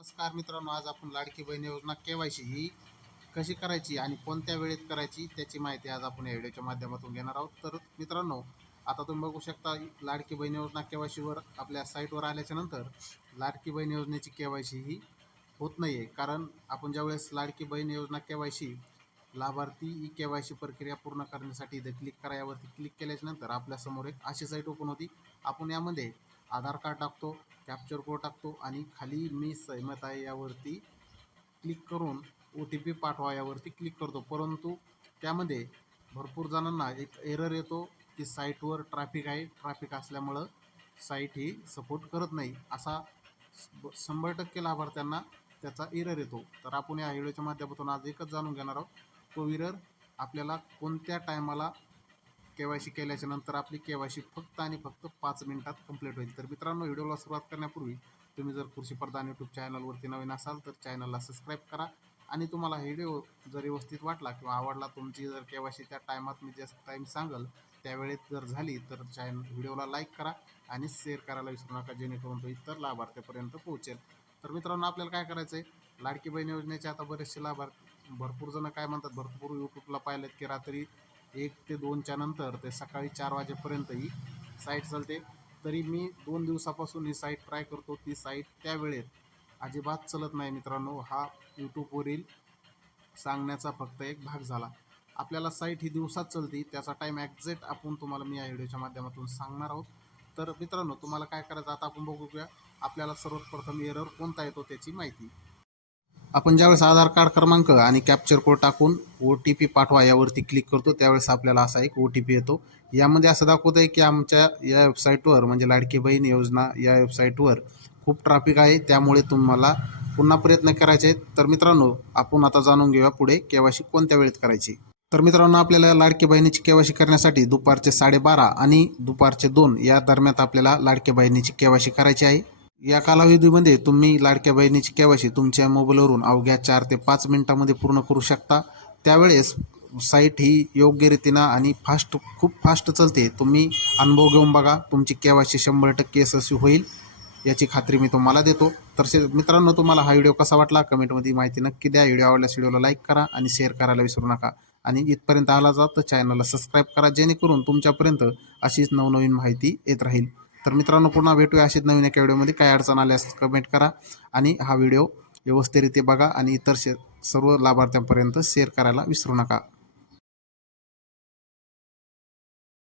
नमस्कार मित्रांनो आज आपण लाडकी बहीण योजना केवायसी ही कशी करायची आणि कोणत्या वेळेत करायची त्याची माहिती आज आपण या व्हिडिओच्या माध्यमातून घेणार आहोत. तर मित्रांनो आता तुम्ही बघू शकता लाडकी बहीण योजना केवायसीवर आपल्या साईटवर आल्याच्यानंतर लाडकी बहीण योजनेची केवायसी ही होत नाही आहे कारण आपण ज्यावेळेस लाडकी बहीण योजना केवायसी लाभार्थी ई केवायसी प्रक्रिया पूर्ण करण्यासाठी इथे क्लिक करा यावरती क्लिक केल्याच्यानंतर आपल्यासमोर एक अशी साईट ओपन होती. आपण यामध्ये आधार कार्ड टाकतो कॅप्चर कोड टाकतो आणि खाली मी सहमत आहे यावरती क्लिक करून ओ टी पी पाठवा यावरती क्लिक करतो. परंतु त्यामध्ये भरपूर जणांना एक एरर येतो की साईटवर ट्रॅफिक आहे. ट्रॅफिक असल्यामुळं साईट ही सपोर्ट करत नाही. असा शंभर टक्के लाभार्थ्यांना त्याचा एरर येतो. तर आपण या व्हिडिओच्या माध्यमातून आज एकच जाणून घेणार आहोत. तो एरर आपल्याला कोणत्या टायमाला के वाय सी केल्याच्यानंतर आपली के वाय सी फक्त आणि फक्त पाच मिनिटात कंप्लीट होईल. तर मित्रांनो व्हिडिओला सुरुवात करण्यापूर्वी तुम्ही जर कृषी प्रधान यूट्यूब चॅनलवरती नवीन असाल तर चॅनलला सबस्क्राईब करा. आणि तुम्हाला व्हिडिओ जर व्यवस्थित वाटला किंवा आवडला तुमची जर के वाय सी त्या टायमात मी जास्त टाईम सांगल त्यावेळेत जर झाली तर चॅन व्हिडिओला लाईक करा आणि शेअर करायला विसरू नका जेणेकरून तो इतर लाभार्थ्यापर्यंत पोहोचेल. तर मित्रांनो आपल्याला काय करायचं आहे लाडकी बहीण योजनेचे आता बरेचसे लाभार्थी भरपूर जण काय म्हणतात भरपूर यूट्यूबला पाहिलेत की रात्री एक ते दोनच्या नंतर ते सकाळी चार वाजेपर्यंत ही साईट चालते. तरी मी दोन दिवसापासून ही साईट ट्राय करतो. ती साईट त्या वेळेत अजिबात चलत नाही मित्रांनो. हा यूट्यूबवरील सांगण्याचा फक्त एक भाग झाला. आपल्याला साईट ही दिवसात चालते. त्याचा टाईम ॲक्झॅक्ट आपण तुम्हाला मी या व्हिडिओच्या माध्यमातून सांगणार आहोत. तर मित्रांनो तुम्हाला काय करायचं आता आपण बघूया. आपल्याला सर्वप्रथम एरर कोणता येतो त्याची माहिती. आपण ज्यावेळेस आधार कार्ड क्रमांक आणि कॅप्चर कोड टाकून ओ टी पी पाठवा यावरती क्लिक करतो त्यावेळेस आपल्याला असा एक ओ टी पी येतो. यामध्ये असं दाखवत आहे की आमच्या या वेबसाईटवर म्हणजे लाडकी बहीण योजना या वेबसाईटवर खूप ट्रॅफिक आहे. त्यामुळे तुम्हाला पुन्हा प्रयत्न करायचे आहेत. तर मित्रांनो आपण आता जाणून घेऊया पुढे केवायसी कोणत्या वेळेत करायची. तर मित्रांनो आपल्याला लाडकी बहिणीची केवायसी करण्यासाठी दुपारचे साडेबारा आणि दुपारचे दोन या दरम्यान आपल्याला लाडकी बहिणीची केवायसी करायची आहे. या कालावधीमध्ये तुम्ही लाडक्या बहिणीची केवायसी तुमच्या मोबाईलवरून अवघ्या चार ते पाच मिनिटामध्ये पूर्ण करू शकता. त्यावेळेस साईट ही योग्य रीतीनं आणि फास्ट खूप फास्ट चालते. तुम्ही अनुभव घेऊन बघा. तुमची केवायसी शंभर टक्के यशस्वी होईल याची खात्री मी तुम्हाला देतो. तर शे- मित्रांनो तुम्हाला हा व्हिडिओ कसा वाटला? कमेंटमध्ये माहिती नक्की द्या. व्हिडिओ आवडल्यास व्हिडिओला लाईक करा आणि शेअर करायला विसरू नका. आणि इथपर्यंत आला जात तर चॅनलला सबस्क्राईब करा जेणेकरून तुमच्यापर्यंत अशीच नवनवीन माहिती येत राहील. तर मित्रांनो पुन्हा भेटूया अशीच नवीन एका व्हिडिओमध्ये. काय अडचण आल्यास कमेंट करा आणि हा व्हिडिओ व्यवस्थितरित्या बघा आणि इतर शे सर्व लाभार्थ्यांपर्यंत शेअर करायला विसरू नका.